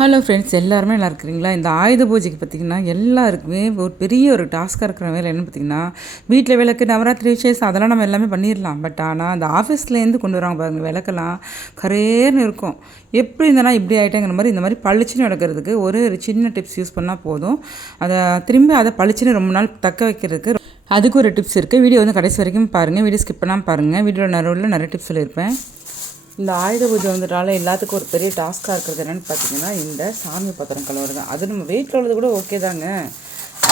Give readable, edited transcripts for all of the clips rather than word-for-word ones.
Hello friends, எல்லாருமே நல்லா இருக்கிறீங்களா? இந்த ஆயுத பூஜைக்கு பார்த்திங்கன்னா எல்லாருக்குமே ஒரு பெரிய ஒரு டாஸ்க்காக இருக்கிற வேலை என்னென்னு பார்த்திங்கன்னா, வீட்டில் விளக்கு, நவராத்திரி விசேஷம் அதெல்லாம் நம்ம எல்லாமே பண்ணிடலாம். பட் ஆனால் அந்த ஆஃபீஸ்லேருந்து கொண்டு வராங்க பாருங்கள், விளக்கெல்லாம் கரேர்னு இருக்கும். எப்படி இருந்தனா இப்படி ஆகிட்டேங்கிற மாதிரி இந்த மாதிரி பளிச்சுன்னு எடுக்கிறதுக்கு ஒரு சின்ன டிப்ஸ் யூஸ் பண்ணால் போதும். திரும்பி அதை பளிச்சுன்னு ரொம்ப நாள் தக்க வைக்கிறதுக்கு அதுக்கு ஒரு டிப்ஸ் இருக்குது. வீடியோ வந்து கடைசி வரைக்கும் பாருங்கள், வீடியோ ஸ்கிப் பண்ணாமல் பாருங்கள். வீடியோவில் நிறைய டிப்ஸ் சொல்லியிருப்பேன். இந்த ஆயுத பூஜை வந்துட்டால எல்லாத்துக்கும் ஒரு பெரிய டாஸ்க்காக இருக்கிறது என்னென்னு பார்த்தீங்கன்னா, இந்த சாமி பத்திரம் கழுவுறது தான். அது நம்ம வீட்டில் உள்ளது கூட ஓகே தாங்க.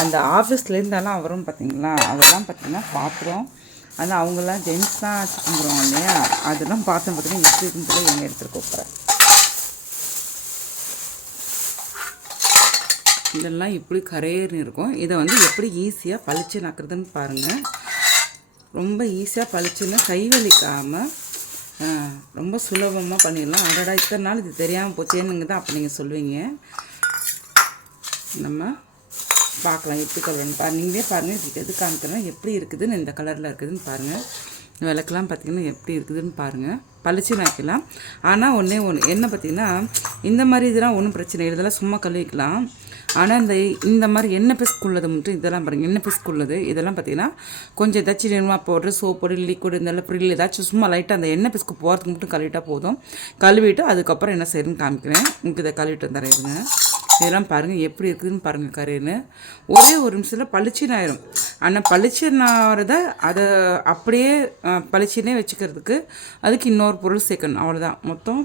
அந்த ஆஃபீஸ்லேருந்தெல்லாம் வரும் பார்த்திங்களா, அதெல்லாம் பார்த்திங்கன்னா பாத்திரம், அது அவங்களாம் ஜென்ஸ் தான் கும்பிடுவாங்க இல்லையா, அதெல்லாம் பாத்திரம் பார்த்திங்கன்னா எப்படி இருக்குன்னு சொல்லி எங்கே எடுத்துகிட்டு போகிறேன். இதெல்லாம் இப்படி கரையேறி இருக்கும். இதை வந்து எப்படி ஈஸியாக பளிச்சு நக்கிறதுன்னு பாருங்கள். ரொம்ப ஈஸியாக பளிச்சுன்னு கைவலிக்காமல் ரொம்ப சுலபமாக பண்ணிடலாம். அடடா இத்தனை நாள் இது தெரியாமல் போச்சேன்னுங்க தான் அப்போ நீங்கள் சொல்லுவீங்க. நம்ம பார்க்கலாம் எப்படி கலர்னு நீங்களே பாருங்கள். இதுக்கு எது காமிக்கிறேன் எப்படி இருக்குதுன்னு, இந்த கலரில் இருக்குதுன்னு பாருங்கள். விளக்கெல்லாம் பார்த்திங்கன்னா எப்படி இருக்குதுன்னு பாருங்கள். பளிச்சு நாக்கலாம். ஆனால் ஒன்று என்ன பார்த்திங்கன்னா, இந்த மாதிரி இதெல்லாம் ஒன்றும் பிரச்சனை இல்லை, இதெல்லாம் சும்மா கழுவிக்கலாம். ஆனால் இந்த மாதிரி எண்ணெய் பிஸ்குள்ளது மட்டும் இதெல்லாம் பாருங்கள், எண்ணெய் பிஸ்குள்ளது இதெல்லாம் பார்த்திங்கன்னா கொஞ்சம் ஏதாச்சும் நிர்மா பவுட்ரு, சோப் பொடி, லிக்விட் இந்த ப்ரில் ஏதாச்சும் சும்மா லைட்டாக அந்த எண்ணெய் பிஸ்கு போகிறதுக்கு மட்டும் கழுவிட்டால் போதும். கழுவிட்டு அதுக்கப்புறம் என்ன செய்யணும்னு காமிக்கிறேன். உங்களுக்கு இதை கழுவிட்டு வந்துடுறேங்க. இதெல்லாம் பாருங்கள் எப்படி இருக்குதுன்னு பாருங்கள். கரைன்னு ஒரே ஒரு நிமிஷத்தில் பளிச்சுன்னு ஆயிரும். ஆனால் பளிச்சுன்னாகிறத அதை அப்படியே பளிச்சுன்னே வச்சுக்கிறதுக்கு அதுக்கு இன்னொரு பொருள் சேர்க்கணும், அவ்வளோதான். மொத்தம்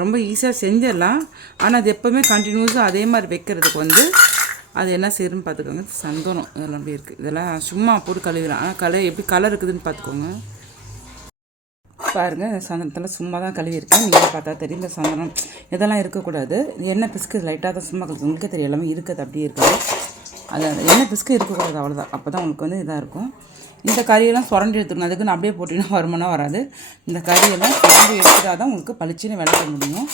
ரொம்ப ஈஸியாக செஞ்சிடலாம். ஆனால் அது எப்போவுமே கண்டினியூஸாக அதே மாதிரி வைக்கிறதுக்கு வந்து அது என்ன செய்யணும்னு பார்த்துக்கோங்க. சந்தனம் இதெல்லாம் அப்படி இருக்குது. இதெல்லாம் சும்மா போட்டு கழுவிடலாம். ஆனால் எப்படி கலர் இருக்குதுன்னு பார்த்துக்கோங்க. பாருங்கள், சந்தனத்தில் சும்மா தான் கழுவிருக்கேன். நீங்கள் பார்த்தா தெரியும். இந்த சந்தனம் இதெல்லாம் இருக்கக்கூடாது. எண்ணெய் பிஸ்கு லைட்டாக தான் சும்மா உங்களுக்கு தெரியும், எல்லாமே இருக்குது அப்படியே இருக்குது. அது எண்ணெய் பிஸ்கு இருக்கக்கூடாது, அவ்வளோதான். அப்போ தான் உங்களுக்கு வந்து இதாக இருக்கும். இந்த கறியெல்லாம் சுரண்டி எடுத்துக்கணும். அதுக்கு நான் அப்படியே போட்டிங்கன்னா வருமானம் வராது. இந்த கறியெல்லாம் சுரண்டி எடுத்துட்டால் தான் உங்களுக்கு பளிச்சுன்னு விளக்க முடியும்.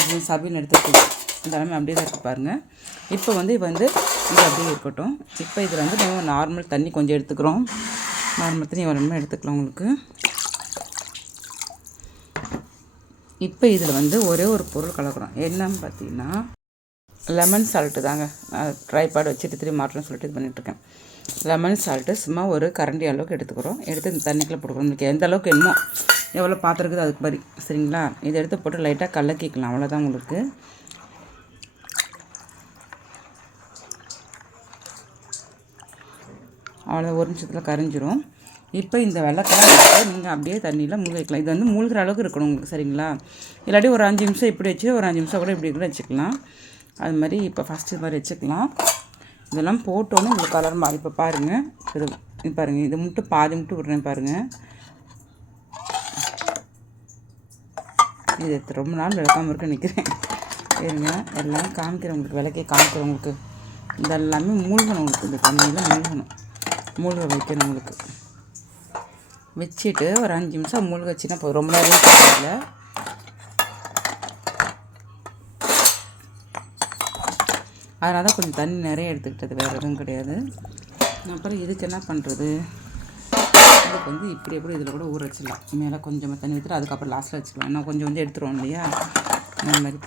இது சபின்னு எடுத்துக்கிட்டு இதெல்லாமே அப்படியே தான் இருக்குது பாருங்கள். இப்போ வந்து இது அப்படியே இருக்கட்டும். இப்போ இதில் வந்து நம்ம நார்மல் தண்ணி கொஞ்சம் எடுத்துக்கிறோம். நார்மல் தண்ணி வரணுமே எடுத்துக்கலாம் உங்களுக்கு. இப்போ இதில் வந்து ஒரே ஒரு பொருள் கலக்கிறோம். என்னன்னு பார்த்தீங்கன்னா லெமன் சால்ட்டு தாங்க. நான் ட்ரைபாட் வச்சுட்டு திரும்பி மாட்டேன்னு சொல்லிட்டு இது பண்ணிகிட்ருக்கேன். லெமன் சால்ட்டு சும்மா ஒரு கரண்டி அளவுக்கு எடுத்துக்கிறோம். எடுத்து இந்த தண்ணிக்குள்ளே போட்டுக்கிறோம். உங்களுக்கு எந்த அளவுக்கு என்னமோ எவ்வளோ பாத்திரக்குது அதுக்கு மாதிரி, சரிங்களா? இதை எடுத்து போட்டு லைட்டாக கலக்கிக்கலாம், அவ்வளோதான். உங்களுக்கு அவ்வளோ ஒரு நிமிஷத்தில் கரைஞ்சிரும். இப்போ இந்த வெள்ளக்கெல்லாம் நீங்கள் அப்படியே தண்ணியில் மூழ்க வைக்கலாம். இது வந்து மூழ்கிற அளவுக்கு இருக்கணும் உங்களுக்கு, சரிங்களா? இல்லாட்டி ஒரு 5 நிமிஷம் இப்படி வச்சு ஒரு 5 நிமிஷம் கூட இப்படி கூட வச்சுக்கலாம். அது மாதிரி இப்போ ஃபஸ்ட்டு இது மாதிரி வச்சுக்கலாம். இதெல்லாம் போட்டோன்னு உங்களுக்கு கலர் மாறி. இப்போ பாருங்கள், இது பாருங்கள், இது மட்டும் பாதி மட்டும் விடுறேன் பாருங்கள். இது ரொம்ப நாள் விளக்காமல் இருக்க நிற்கிறேன். சரிங்க, எல்லாம் காமிக்கிறேன் உங்களுக்கு, விளக்கே காமிக்கிறேன் உங்களுக்கு. இதெல்லாமே மூழ்கணும் உங்களுக்கு, இந்த தண்ணியில் மூழ்க வைக்கணும் உங்களுக்கு. வச்சுட்டு ஒரு 5 நிமிஷம் மூழ்க வச்சுன்னா போதும். ரொம்ப நேரம் தெரியல. அதனால தான் கொஞ்சம் தண்ணி நிறைய எடுத்துக்கிட்டது, வேறு எதுவும் கிடையாது. அப்புறம் இதுக்கு என்ன பண்ணுறது, அதுக்கு வந்து இப்படி எப்படி இதில் கூட ஊற வச்சிடலாம். மேலே கொஞ்சமாக தண்ணி ஊற்றிட்டு அதுக்கப்புறம் லாஸ்ட்டில் வச்சுக்கலாம். இன்னும் கொஞ்சம் வந்து எடுத்துருவோம் இல்லையா, அந்த மாதிரி.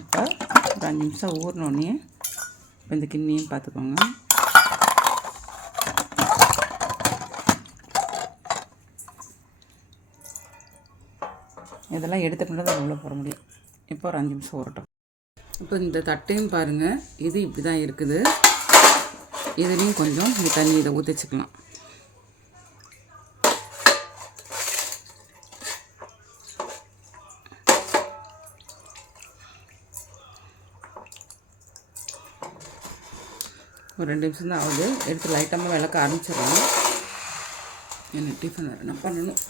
இப்போ ஒரு 5 நிமிஷம் ஊறினோடனே இப்போ இந்த கிண்ணியும் பார்த்துக்கோங்க. இதெல்லாம் எடுத்துக்கிட்டு தான் உள்ளே போட முடியும். இப்போ ஒரு 5 நிமிஷம் ஊறட்டும். இப்போ இந்த தட்டையும் பாருங்கள், இது இப்படி தான் இருக்குது. இதுலேயும் கொஞ்சம் இந்த தண்ணி இதை ஊற்றி வச்சுக்கலாம். ஒரு 2 நிமிஷம் தான் ஆகுது. எடுத்து லைட்டாக விளக்க ஆரம்பிச்சிடலாம். என்ன டிஃபன் வேறு என்ன பண்ணணும்.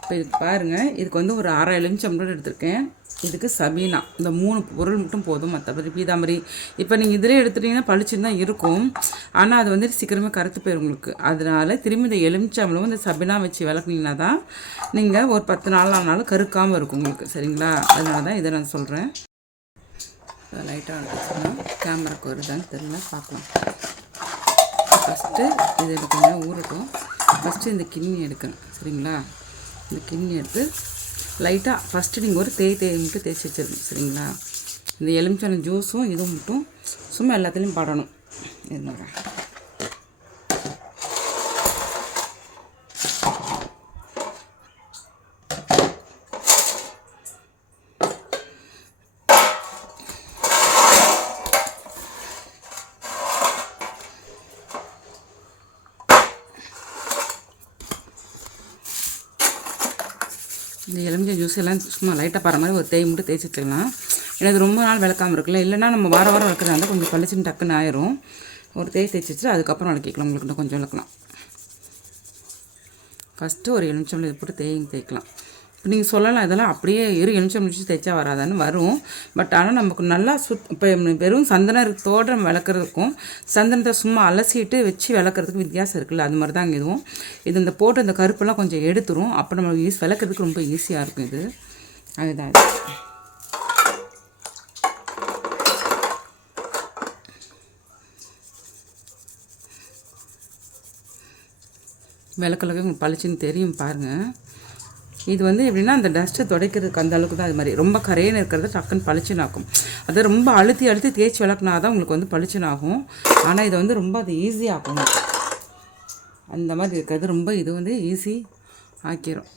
இப்போ இதுக்கு பாருங்கள், இதுக்கு வந்து ஒரு 1/2 எலுமிச்சம்பழம் எடுத்திருக்கேன். இதுக்கு சபீனா இந்த 3 பொருள் மட்டும் போதும். மற்றபடி பீதாம்பரி இப்போ நீங்கள் இதிலே எடுத்துட்டிங்கன்னா பளிச்சுன்னு தான் இருக்கும். ஆனால் அது வந்து சீக்கிரமே கருத்து போயிடும் உங்களுக்கு. அதனால் திரும்பி இந்த எலுமிச்சம்பழம் இந்த சபீனா வச்சு விளக்குனீங்கன்னா தான் நீங்கள் ஒரு 10 நாள் ஆனாலும் கருக்காமல் இருக்கும் உங்களுக்கு, சரிங்களா? அதனால தான் இதை நான் சொல்கிறேன். லைட்டாக எடுத்துச்சுன்னா கேமராக்கு வருதான்னு தெரியல, பார்க்கலாம். ஃபஸ்ட்டு இது கொஞ்சம் ஊறட்டும். ஃபஸ்ட்டு இந்த கிண்ணி எடுக்கணும் சரிங்களா. இந்த கிண்ணி எடுத்து லைட்டாக ஃபஸ்ட்டு நீங்கள் ஒரு தேய் மட்டும் தேய்ச்சி வச்சிருக்கணும் சரிங்களா. இந்த எலுமிச்சம்பழம் ஜூஸும் இதுவும் மட்டும் சும்மா எல்லாத்துலேயும் படணும். என்னோட இந்த எலுமிச்சை ஜூஸ் எல்லாம் சும்மா லைட்டாக பாரு மாதிரி ஒரு தேய் மட்டும் தேய்ச்சி வச்சுக்கலாம். ஏன்னா இது ரொம்ப நாள் விளக்காமல் இருக்குல்ல. இல்லைன்னா நம்ம வாரம் விளக்குறதா இருந்தால் கொஞ்சம் பளிச்சுன்னு டக்குன்னு ஆயிரும். ஒரு தேய் தேய்ச்சி வச்சுட்டு அதுக்கப்புறம் விளக்கிக்கலாம். உங்களுக்கு இன்னும் கொஞ்சம் விளக்கலாம். ஃபஸ்ட்டு ஒரு எலுமிச்சம்பழம் இது போட்டு தேய்க்கலாம். இப்போ நீங்கள் சொல்லலாம் இதெல்லாம் அப்படியே எலுமிச்சம்பழம் வச்சு தேய்ச்சா வராதான்னு வரும். பட் ஆனால் நமக்கு நல்லா இப்போ வெறும் சந்தனத்தோடு நம்ம விளக்குறதுக்கும் சந்தனத்தை சும்மா அலசிட்டு வச்சு விளக்குறதுக்கு வித்தியாசம் இருக்குல்ல. அது மாதிரி தான் இதுவும். இது இந்த போட்டு இந்த கருப்பெல்லாம் கொஞ்சம் எடுத்துரும். அப்போ நம்ம விளக்குறதுக்கு ரொம்ப ஈஸியாக இருக்கும் இது. அதுதான் விளக்குலக்கு உங்களுக்கு பளிச்சுன்னு தெரியும் பாருங்கள். இது வந்து எப்படின்னா அந்த டஸ்ட்டை துடைக்கிறதுக்கு அந்த அளவுக்கு தான். அது மாதிரி ரொம்ப கரையன்னு இருக்கிறத டக்குன்னு பளிச்சுன்னு ஆகும். அதை ரொம்ப அழுத்தி தேய்ச்சி விளக்குனா தான் உங்களுக்கு வந்து பளிச்சுன்னு ஆகும். ஆனால் இதை வந்து ரொம்ப அது ஈஸியாகும். அந்த மாதிரி இருக்கிறது ரொம்ப இது வந்து ஈஸி ஆக்கிரும்.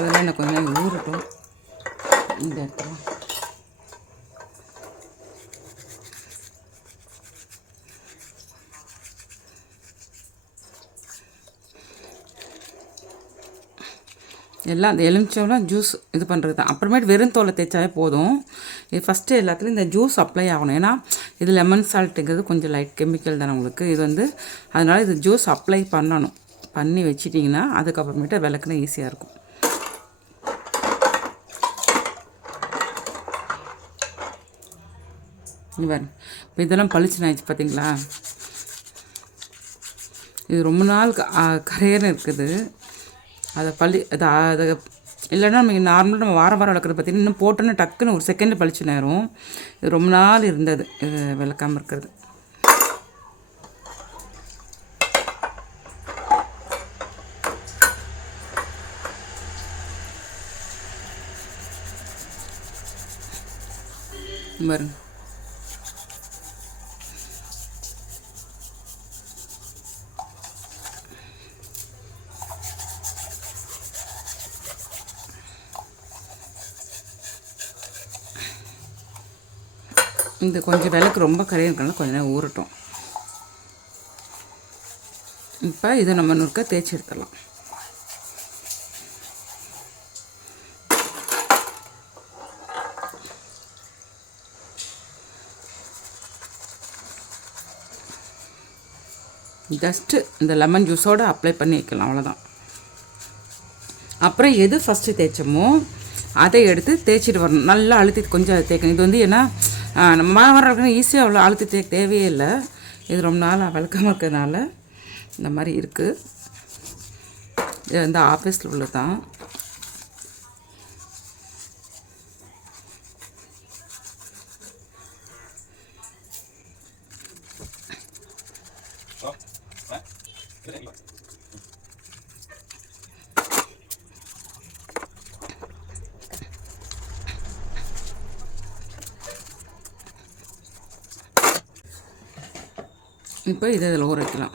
அதெல்லாம் எனக்கு கொஞ்சம் ஊறட்டும். இந்த இடத்துல எல்லாம் அந்த எலுமிச்சம்பழம் ஜூஸ் இது பண்ணுறது தான். அப்புறமேட்டு வெறும் தோலை தேய்ச்சாவே போதும். இது ஃபஸ்ட்டு எல்லாத்துலேயும் இந்த ஜூஸ் அப்ளை ஆகணும். ஏன்னா இது லெமன் சால்ட்டுங்கிறது கொஞ்சம் லைட் கெமிக்கல் தானே உங்களுக்கு. இது வந்து அதனால் இது ஜூஸ் அப்ளை பண்ணணும். பண்ணி வச்சிட்டிங்கன்னா அதுக்கப்புறமேட்டு விளக்குனா ஈஸியாக இருக்கும். பாருங்க இப்போ இதெல்லாம் பளிச்சுன்னு ஆயிடுச்சு பார்த்தீங்களா. இது ரொம்ப நாள் கரையன்னு இருக்குது. அதை அதை இல்லைன்னா நம்ம நார்மலாக நம்ம வாரம் விளக்குறது பார்த்தீங்கன்னா இன்னும் போட்டோன்னு டக்குன்னு ஒரு செகண்ட் பளிச்சுன்னு ஆயிரும். இது ரொம்ப நாள் இருந்தது இது விளக்காமல் இருக்கிறது. பாருங்க இந்த கொஞ்சம் விளக்கு ரொம்ப கரையிருக்கனால கொஞ்சம் நேரம் ஊறட்டும். இப்போ இதை நம்ம நுறுக்க தேய்ச்சி எடுத்துடலாம். ஜஸ்ட்டு இந்த லெமன் ஜூஸோடு அப்ளை பண்ணி வைக்கலாம், அவ்வளோதான். அப்புறம் எது ஃபஸ்ட்டு தேய்ச்சோமோ அதை எடுத்து தேய்ச்சிட்டு வரணும். நல்லா அழுத்தி கொஞ்சம் அதை தேய்க்கணும். இது வந்து ஏன்னா நம்ம மாவரம் ஈஸியாக அவ்வளோ அழுத்தி தேவையே இல்லை. இது ரொம்ப நாள் விளக்காமல் இருக்கிறதுனால இந்த மாதிரி இருக்குது. இது வந்து ஆஃபீஸில் உள்ளது தான். இப்போ இதை இதில் ஊற வைக்கலாம்.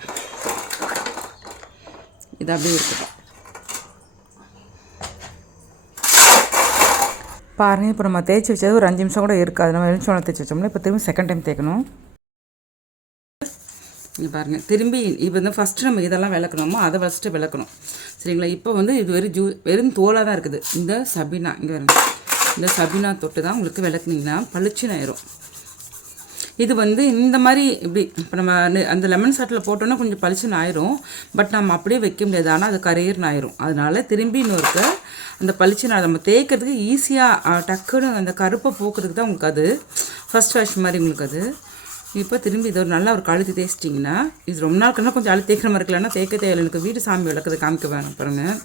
இது அப்படியே இருக்கட்டும். பாருங்கள் இப்போ நம்ம தேய்ச்சி வச்சது ஒரு 5 நிமிஷம் கூட இருக்காது. நம்ம எலுமிச்சம்பழம் தேய்ச்சி வச்சோம்னா இப்போ திரும்பி செகண்ட் டைம் தேய்க்கணும். இங்கே பாருங்கள் திரும்பி இப்போ வந்து ஃபஸ்ட்டு நம்ம இதெல்லாம் விளக்கணுமோ அதை ஃபஸ்ட்டு விளக்கணும் சரிங்களா. இப்போ வந்து இது வெறும் தோலாக தான் இருக்குது. இந்த சபீனா இங்கே வருங்க, இந்த சபீனா தொட்டு தான் உங்களுக்கு விளக்குனீங்கன்னா பளிச்சுன்னு ஆயிரும். இது வந்து இந்த மாதிரி இப்படி இப்போ நம்ம அந்த லெமன் சாட்டில் போட்டோன்னா கொஞ்சம் பளிச்சுன்னு ஆயிரும். பட் நம்ம அப்படியே வைக்க முடியாது, ஆனால் அது கரையர்னு ஆயிரும். அதனால திரும்பி இன்னொருக்க அந்த பளிச்சுன்னு நம்ம தேய்க்கிறதுக்கு ஈஸியாக டக்குன்னு அந்த கருப்பை போக்குறதுக்கு தான் உங்களுக்கு அது ஃபஸ்ட் வாஷ் மாதிரி உங்களுக்கு அது. இப்போ திரும்பி இதை ஒரு நல்லா ஒரு கழுத்து தேய்ச்சிட்டிங்கன்னா இது ரொம்ப நாள் கண்ணா கொஞ்சம் அழுத்து தேய்க்கிற மாதிரி இருக்கலன்னா தேய்க்க தேவையில்லை. எனக்கு வீடு சாமி விளக்குறது காமிக்க வேணும் பாருங்கள்.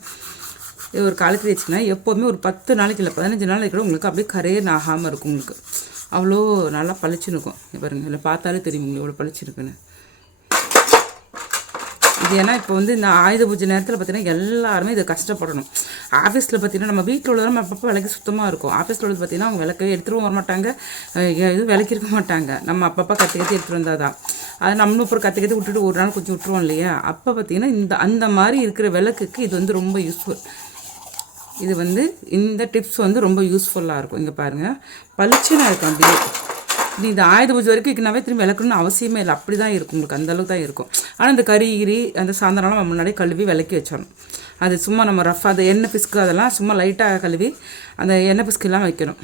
இது ஒரு கழுத்து தேய்ச்சிங்கன்னா எப்போவுமே ஒரு 10 நாளைக்கு இல்லை 15 நாளைக்கு கூட உங்களுக்கு அப்படியே கரையர் ஆகாமல் இருக்கும். உங்களுக்கு அவ்வளோ நல்லா பளிச்சுன்னு இருக்கும். பாருங்கள், இதில் பார்த்தாலே தெரியும் உங்களுக்கு எவ்வளோ பளிச்சுருக்குன்னு. இது ஏன்னா இப்போ வந்து இந்த ஆயுத பூஜை நேரத்தில் பார்த்திங்கன்னா எல்லாருமே இதை கஷ்டப்படணும். ஆஃபீஸில் பார்த்திங்கன்னா நம்ம வீட்டில் உள்ளதும் நம்ம அப்பப்போ விளக்கி சுத்தமாக இருக்கும். ஆஃபீஸில் உள்ளது பார்த்திங்கன்னா அவங்க விளக்கவே எடுத்துகிட்டு வர மாட்டாங்க, எதுவும் விளக்கிருக்க மாட்டாங்க. நம்ம அப்பப்போ கற்று எடுத்துகிட்டு வந்தால் தான் அது நம்மளும் அப்புறம் கற்று விட்டுட்டு ஒரு நாள் கொஞ்சம் விட்டுருவோம் இல்லையா. அப்போ பார்த்திங்கன்னா அந்த மாதிரி இருக்கிற விளக்குக்கு இது வந்து ரொம்ப யூஸ்ஃபுல். இது வந்து இந்த டிப்ஸ் வந்து ரொம்ப யூஸ்ஃபுல்லாக இருக்கும். இங்கே பாருங்கள், பளிச்சுன்னு இருக்கும். அப்படியே இது ஆயுத பூஜை வரைக்கும் வைக்கனாவே திரும்பி விளக்கணும்னு அவசியமே இல்லை. அப்படி தான் இருக்கும் உங்களுக்கு, அந்தளவுக்கு தான் இருக்கும். ஆனால் இந்த கறி அந்த சாயந்தரம் நம்ம முன்னாடியே கழுவி விளக்கி வச்சிடணும். அது சும்மா நம்ம ரஃபாக அந்த எண்ணெய் பிஸ்கு அதெல்லாம் சும்மா லைட்டாக கழுவி அந்த எண்ணெய் பிஸ்கெல்லாம் வைக்கணும்.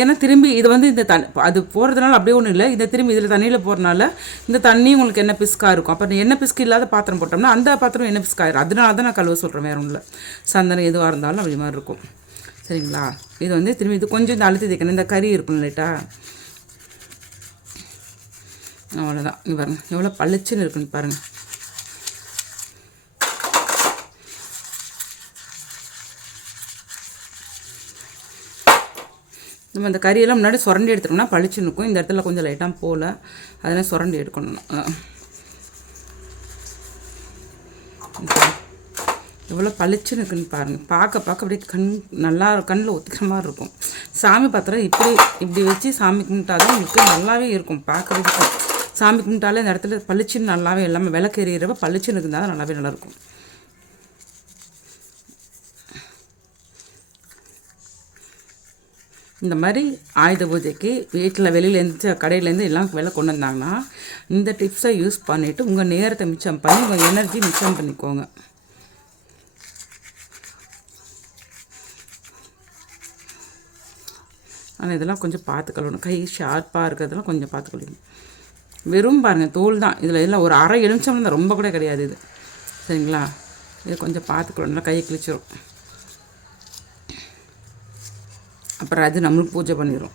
ஏன்னா திரும்பி இது வந்து இந்த அது போகிறதுனால அப்படியே ஒன்றும் இல்லை. இந்த திரும்பி இதில் தண்ணியில் போகிறனால இந்த தண்ணி உங்களுக்கு எண்ணெய் பிஸ்காக இருக்கும். அப்போ எண்ணெய் பிஸ்கு இல்லாத பாத்திரம் போட்டோம்னா அந்த பாத்திரம் எண்ணெய் பிஸ்காயிரும். அதனால தான் நான் கழுவ சொல்கிறேன், வேறு ஒன்றும் இல்லை. சந்தனம் எதுவாக இருந்தாலும் அப்படி மாதிரி இருக்கும். சரிங்களா? இது வந்து திரும்பி இது கொஞ்சம் இந்த அழுத்தி தேய்க்கணும். இந்த கறி இருக்கும் லைட்டா, அவ்வளோதான். இங்கே பாருங்கள் எவ்வளோ பளிச்சுன்னு இருக்குன்னு பாருங்கள். நம்ம இந்த கறியெல்லாம் முன்னாடி சுரண்டி எடுத்துட்டோம்னா பளிச்சுன்னு இருக்கும். இந்த இடத்துல கொஞ்சம் லைட்டாக போல் அதெல்லாம் சுரண்டி எடுக்கணும். எவ்வளோ பளிச்சுன்னு இருக்குன்னு பாருங்கள். பார்க்க அப்படியே நல்லா கண்ணில் ஒத்துக்கிற மாதிரி இருக்கும். சாமி பாத்திரம் இப்படி வச்சு சாமி கும்பிட்டாதான் உங்களுக்கு நல்லாவே இருக்கும். பார்க்குறதுக்கு சாமி கும்பிட்டாலே இந்த இடத்துல பளிச்சுன்னு நல்லாவே எல்லாமே விளக்கு எறிகிறப்ப பளிச்சுன்னு இருந்தால் தான் நல்லாவே நல்லாயிருக்கும். இந்த மாதிரி ஆயுத பூஜைக்கு வீட்டில் வெளியிலேருந்து கடையிலேருந்து எல்லாம் விலை கொண்டு வந்தாங்கன்னா இந்த டிப்ஸை யூஸ் பண்ணிவிட்டு உங்கள் நேரத்தை மிச்சம் பண்ணி உங்கள் எனர்ஜி மிச்சம் பண்ணிக்கோங்க. ஆனால் இதெல்லாம் கொஞ்சம் பார்த்து கழுவணும். கை ஷார்ப்பாக இருக்கிறதெல்லாம் கொஞ்சம் பார்த்து கழுவணும். வெறும் பாருங்கள் தோல் தான் இதில் எல்லாம் ஒரு அரை எலுமிச்சம் தான், ரொம்ப கூட கிடையாது இது. சரிங்களா? இதை கொஞ்சம் பார்த்து கழுவணும், கையை கிழிச்சிரும். அப்புறம் அது நம்மளுக்கு பூஜை பண்ணிடும்.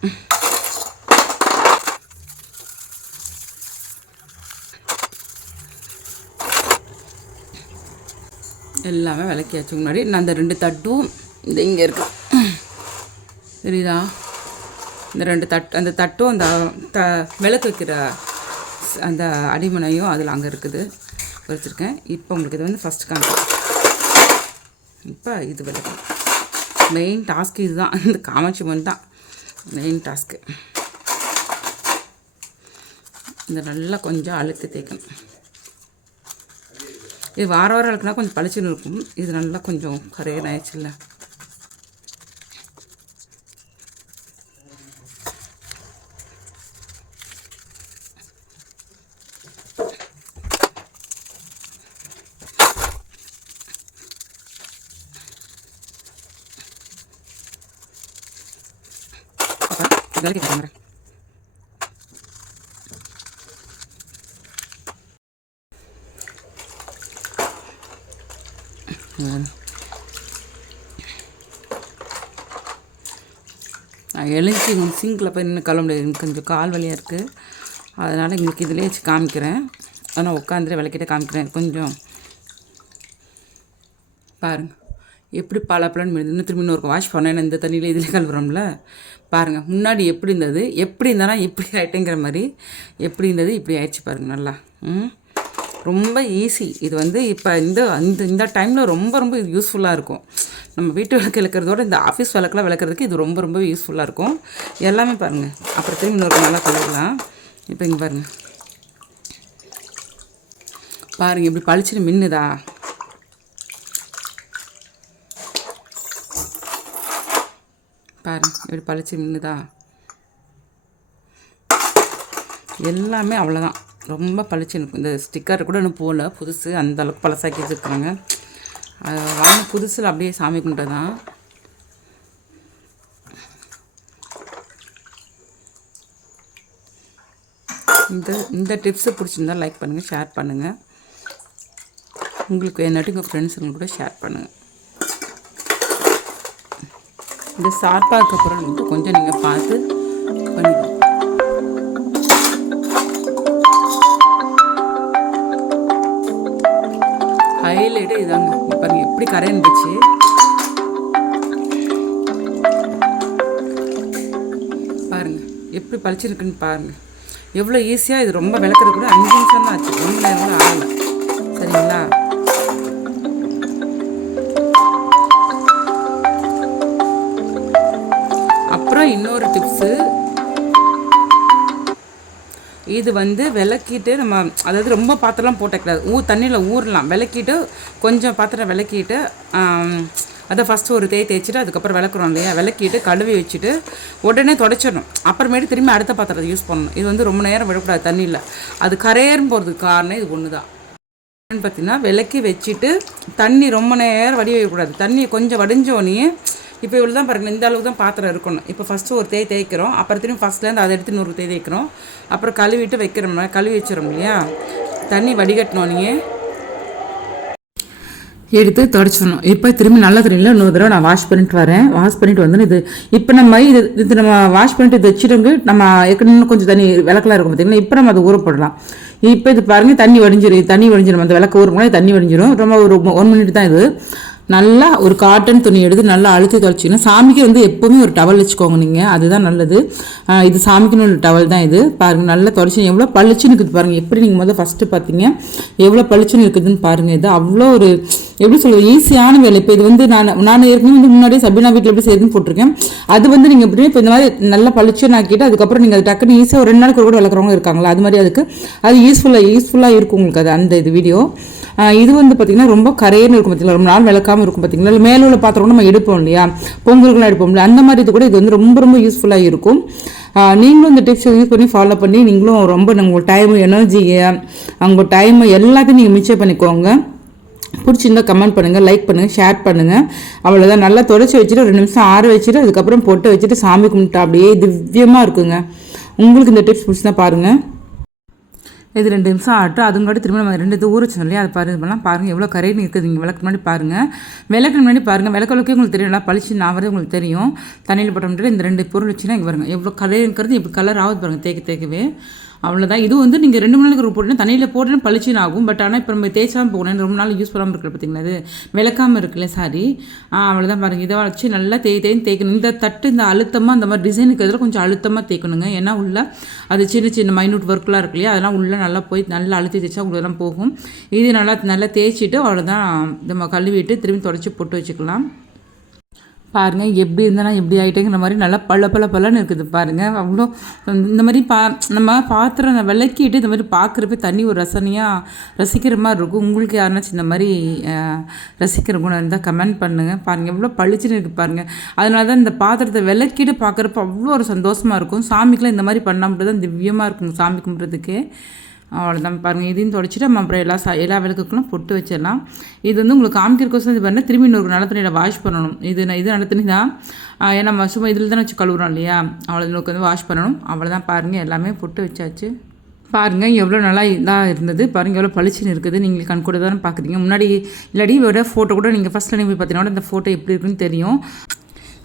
எல்லாமே விளக்கியாச்சு. முன்னாடி நான் அந்த 2 தட்டும் இந்த இங்கே இருக்கு தெரியுதா? இந்த 2 தட்டு, அந்த தட்டும் அந்த விளக்கு வைக்கிற அந்த அடிமனையும் அதில் அங்கே இருக்குது வச்சுருக்கேன். இப்போ உங்களுக்கு இது வந்து ஃபஸ்ட்டு காமிக்கிறேன். இப்போ இது விளக்கு மெயின் டாஸ்க்கு இது தான். இந்த காமாட்சி மண் தான் மெயின் டாஸ்க்கு. இந்த நல்லா கொஞ்சம் அழுத்தி தேய்க்கணும். இது வாரம் இருக்குன்னா கொஞ்சம் பளிச்சுன்னு இருக்கும். இது நல்லா கொஞ்சம் கரையன் ஆயிடுச்சு இல்லை. வேலைக்கு போகிறேன். நான் எழுச்சி சிங்கில் போய் நின்று கழுவ முடியாது, எனக்கு கொஞ்சம் கால் வலியாக இருக்குது. அதனால் எங்களுக்கு இதிலே வச்சு காமிக்கிறேன். ஆனால் உட்காந்துட்டு விளக்கிட்டே காமிக்கிறேன். கொஞ்சம் பாருங்கள் எப்படி பழப்பலன்னு இன்னும் திரும்பி இன்னொரு வாஷ் பண்ணேன். இந்த தண்ணியில் இதில் கழுவுறோம்ல பாருங்கள். முன்னாடி எப்படி இருந்தது, எப்படி இருந்தாலும் இப்படி ஆகிட்டேங்கிற மாதிரி எப்படி இருந்தது இப்படி ஆயிடுச்சு பாருங்கள். நல்லா ரொம்ப ஈஸி. இது வந்து இப்போ இந்த டைமில் ரொம்ப ரொம்ப இது யூஸ்ஃபுல்லாக இருக்கும். நம்ம வீட்டு விளக்கு விளக்குறதோட இந்த ஆஃபீஸ் விளக்கெல்லாம் விளக்குறதுக்கு இது ரொம்ப ரொம்ப யூஸ்ஃபுல்லாக இருக்கும். எல்லாமே பாருங்கள். அப்புறம் திரும்பி இன்னொரு நல்லா கழுவலாம். இப்போ இங்கே பாருங்கள் எப்படி பளிச்சுன்னு மின்னுதா. பாருங்கள் எப்படி பளிச்சு மின்னுதா. எல்லாமே அவ்வளோதான், ரொம்ப பளிச்சுன்னு. இந்த ஸ்டிக்கர் கூட இன்னும் போகல, புதுசு அந்தளவுக்கு பழசாக்கி வச்சுருக்காங்க. வாங்க புதுசில் அப்படியே சாமி கும்பிட்டு தான். இந்த டிப்ஸை பிடிச்சிருந்தா லைக் பண்ணுங்கள், ஷேர் பண்ணுங்கள். உங்களுக்கு என்னாட்டி உங்கள் ஃப்ரெண்ட்ஸுங்களுக்கு கூட ஷேர் பண்ணுங்கள். இந்த ஷார்ப்பாக இருக்கப்பறம் மட்டும் கொஞ்சம் நீங்கள் பார்த்து பண்ணிக்கலாம். ஹைலைட்டு இதாங்க. பாருங்கள் எப்படி கரை இருந்துச்சு. பாருங்கள் எப்படி பளிச்சிருக்குன்னு பாருங்கள். எவ்வளோ ஈஸியாக. இது ரொம்ப விளக்குறது கூட 5 நிமிஷம் தான் ஆச்சு, ரொம்ப நேரம் கூட ஆகலை. சரிங்களா? அப்புறம் இன்னொரு டிப்ஸு, இது விளக்கிட்டு நம்ம, அதாவது ரொம்ப பாத்திரம்லாம் போட்டக்கூடாது, தண்ணியில் ஊறலாம். விளக்கிட்டு கொஞ்சம் பாத்திரம் விளக்கிட்டு அதை ஃபஸ்ட்டு ஒரு தேய்ச்சிட்டு அதுக்கப்புறம் விளக்குறோம் இல்லையா, விளக்கிட்டு கழுவி வச்சுட்டு உடனே துடைச்சிடணும். அப்புறமேட்டு திரும்பி அடுத்த பாத்திரத்தை யூஸ் பண்ணணும். இது ரொம்ப நேரம் விடக்கூடாது தண்ணியில். அது கரையேறும் போகிறதுக்கு காரணம் இது ஒன்று தான். பார்த்திங்கன்னா விளக்கி வச்சுட்டு தண்ணி ரொம்ப நேரம் வடி வைக்கக்கூடாது. தண்ணியை கொஞ்சம் வடிஞ்சோடனே இப்போ இவ்வளோ தான் பாருங்கள், இந்த அளவுக்கு தான் பாத்திரம் இருக்கணும். இப்போ ஃபஸ்ட்டு ஒரு தேய்க்கிறோம், அப்புறம் திரும்பி ஃபஸ்ட்லேருந்து அதை எடுத்து இன்னொரு தேய்க்கிறோம், அப்புறம் கழுவிட்டு வைக்கிறோம், கழுவி வச்சிடறோம் இல்லையா. தண்ணி வடிகட்டினோன்னே எடுத்து தொடச்சிடணும். இப்போ திரும்பி நல்ல தண்ணியில் இன்னொரு தடவை நான் வாஷ் பண்ணிட்டு வரேன். வாஷ் பண்ணிட்டு வந்து இது இப்போ நம்ம இது நம்ம வாஷ் பண்ணிட்டு இது வச்சுட்டு நம்ம இன்னும் கொஞ்சம் தண்ணி விளக்கெலாம் இருக்கும் பார்த்திங்கன்னா. இப்போ நம்ம அதை ஊறப்படலாம். இப்போ இது பாருங்கள் தண்ணி வடிஞ்சிடும். அந்த விளக்கு ஊறும் போது தண்ணி வடிஞ்சிடும். ரொம்ப ஒரு 1 மினிட் தான் இது. நல்லா ஒரு காட்டன் துணி எடுத்து நல்லா அழுத்தி துடைச்சிக்கணும். சாமிக்கு எப்போவுமே ஒரு டவல் வச்சுக்கோங்க நீங்கள், அதுதான் நல்லது. இது சாமிக்குன்னு ஒரு டவல் தான் இது. பாருங்கள் நல்லா துடைச்சி எவ்வளோ பளிச்சுன்னு இருக்குது பாருங்கள். எப்படி நீங்கள் ஃபஸ்ட்டு பார்த்தீங்க எவ்வளோ பளிச்சுன்னு இருக்குதுன்னு பாருங்கள். இது அவ்வளோ ஒரு எப்படி சொல்லுவது ஈஸியான வேலை. இப்போ இது நான் ஏற்கனவே முன்னாடியே சபினா வீட்டில் எப்படி செய்யுதுன்னு போட்டிருக்கேன். அது நீங்கள் எப்படியும் இப்போ இந்த மாதிரி நல்லா பளிச்சுன்னு ஆக்கிட்டு அதுக்கப்புறம் நீங்கள் அது டக்குன்னு ஈஸியாக ஒரு 2 நாளுக்கு கூட விளக்குறவங்க இருக்காங்களா, அது மாதிரி அதுக்கு அது யூஸ்ஃபுல்லாக இருக்கும் உங்களுக்கு. அது அந்த இது வீடியோ இது பார்த்திங்கன்னா ரொம்ப கரையேன்னு இருக்கும் பார்த்திங்களா, ரொம்ப நாள் விளக்காமல் இருக்கும் பார்த்திங்களா. மேலே உள்ள பாத்திரம் கூட நம்ம எடுப்போம் இல்லையா, பொங்கலுக்குலாம் எடுப்போம் இல்லையா, அந்த மாதிரி இது கூட இது ரொம்ப யூஸ்ஃபுல்லாக இருக்கும். நீங்களும் இந்த டிப்ஸ் யூஸ் பண்ணி ஃபாலோ பண்ணி நீங்களும் ரொம்ப உங்கள் டைம், எனர்ஜியை, உங்கள் டைமை எல்லாத்தையும் நீங்கள் மிச்சம் பண்ணிக்கோங்க. பிடிச்சிருந்தா கமெண்ட் பண்ணுங்கள், லைக் பண்ணுங்கள், ஷேர் பண்ணுங்கள். அவ்வளோதான். நல்லா துடைச்சி வச்சுட்டு 2 நிமிஷம் ஆற வச்சுட்டு அதுக்கப்புறம் பொட்டு வச்சுட்டு சாமி கும்பிட்டா அப்படியே திவ்யமாக இருக்குங்க. உங்களுக்கு இந்த டிப்ஸ் பிடிச்சிருந்தா பாருங்கள். இது 2 நிமிஷம் ஆகட்டும். அதுங்காட்டி திரும்ப நம்ம 2 இது ஊற வச்சோம் இல்லையா, அது பாருங்கள் எவ்வளோ கரைன்னு இருக்குது. நீங்கள் விளக்கு முன்னாடி பாருங்கள், விளக்கு உங்களுக்கு தெரியும், நல்லா பளிச்சு நான் வரது உங்களுக்கு தெரியும். தண்ணியில் போட்டோம்னா இந்த 2 பொருள் வச்சுன்னா இங்கே பாருங்கள் எவ்வளோ கரைங்கிறது, இப்போ கலர் ஆகுது பாருங்கள் தேய்க்கவே. அவ்வளோதான். இது நீங்கள் 2 மணி நேரத்துக்கு போட்டுன்னா தண்ணியில் போட்டுன்னு பளிச்சுன்னு ஆகும். பட் ஆனால் இப்போ நம்ம தேய்ச்சாமல் போகணும், ரொம்ப நாள் யூஸ் பண்ணாமல் இருக்கிற பார்த்தீங்களா, அது விளக்காமல் இருக்குல்ல, சாரி. அவ்வளோதான் பாருங்கள். இதை வச்சு நல்லா தேய்க்கணும். இந்த தட்டு இந்த அழுத்தமாக அந்த மாதிரி டிசைனுக்கு எதில் கொஞ்சம் அழுத்தமாக தேய்க்கணுங்க. ஏன்னா உள்ள அது சின்ன மைனூட் ஒர்க்லாம் இருக்கு இல்லையா, அதெல்லாம் உள்ளே நல்லா போய் நல்லா அழுத்தி தேய்ச்சா உங்களுக்கு எல்லாம் போகும். இது நல்லா தேய்ச்சிட்டு அவ்வளோதான் நம்ம கழுவிட்டு திரும்பி தொடச்சி போட்டு வச்சுக்கலாம். பாருங்கள் எப்படி இருந்தால் எப்படி ஆகிட்டேங்கிற மாதிரி நல்லா பல்லன்னு இருக்குது பாருங்கள். அவ்வளோ இந்த மாதிரி நம்ம பாத்திரம் விளக்கிட்டு இந்த மாதிரி பார்க்குறப்ப தண்ணி ஒரு ரசிக்கிற மாதிரி இருக்கும். உங்களுக்கு யாருனாச்சும் இந்த மாதிரி ரசிக்கிற குணம் இருந்தால் கமெண்ட் பண்ணுங்கள். பாருங்கள் எவ்வளோ பளிச்சுன்னு இருக்குது பாருங்கள். அதனால தான் இந்த பாத்திரத்தை விளக்கிட்டு பார்க்குறப்ப அவ்வளோ ஒரு சந்தோஷமாக இருக்கும். சாமிக்கெலாம் இந்த மாதிரி பண்ணால் மட்டும் தான் திவ்யமாக இருக்கும் சாமி கும்பிட்றதுக்கு. அவ்வளோதான் பாருங்கள். இதையும் தொடச்சிட்டு நம்ம அப்புறம் எல்லா விளக்குகளும் பொட்டு வச்சிடலாம். இது உங்களுக்கு காமிக்கிறக்கோசம் இது பண்ணால் திரும்பி இன்னொரு நல்ல தண்ணியில் வாஷ் பண்ணணும். இது நல்ல தண்ணி தான், ஏன்னா நம்ம சும்மா இதில் தானே வச்சு கழுவுறோம் இல்லையா, அவ்வளோ இதுக்கு வாஷ் பண்ணணும். அவ்வளோதான் பாருங்கள் எல்லாமே பொட்டு வச்சாச்சு. பாருங்கள் எவ்வளோ நல்லா இதாக இருந்தது பாருங்கள், எவ்வளோ பளிச்சுன்னு இருக்குது. நீங்கள் கண் கூட தானே பார்க்குறீங்க. முன்னாடி இல்லாடி இதோட ஃபோட்டோ கூட நீங்கள் ஃபஸ்ட்டில் நீங்கள் பார்த்தீங்கன்னா இந்த ஃபோட்டோ எப்படி இருக்குன்னு தெரியும்.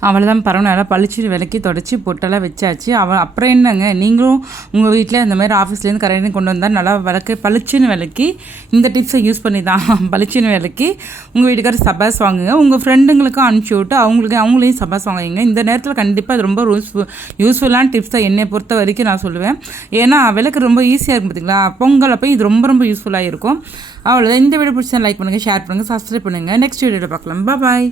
அவ்வளோதான் பரவாயில்ல. நல்லா பளிச்சு விளக்கி தொடச்சி பொட்டெல்லாம் வச்சாச்சு. அப்புறம் என்னங்க, நீங்களும் உங்கள் வீட்டில் இந்த மாதிரி ஆஃபீஸ்லேருந்து கரையின்னு கொண்டு வந்தால் நல்லா பளிச்சுன்னு விளக்கி இந்த டிப்ஸை யூஸ் பண்ணி தான் பளிச்சுன்னு விளக்கி உங்கள் வீட்டுக்கார சபாஸ் வாங்குங்க. உங்கள் ஃப்ரெண்டுங்களுக்கும் அனுப்பிச்சி விட்டு அவங்களையும் சபாஸ் வாங்குவீங்க. இந்த நேரத்தில் கண்டிப்பாக அது ரொம்ப யூஸ்ஃபுல்லான டிப்ஸ் தான் என்னை பொறுத்த வரைக்கும் நான் சொல்லுவேன். ஏன்னா விளக்கு ரொம்ப ஈஸியாக இருக்கும் பார்த்திங்களா, பொங்கல் அப்போ இது ரொம்ப யூஸ்ஃபுல்லாக இருக்கும். அவ்வளோதான். இந்த வீடியோ பிடிச்சா லைக் பண்ணுங்கள், ஷேர் பண்ணுங்கள், சப்ஸ்கிரைப் பண்ணுங்கள். நெக்ஸ்ட் வீடியோவில் பார்க்கலாம். பாய்.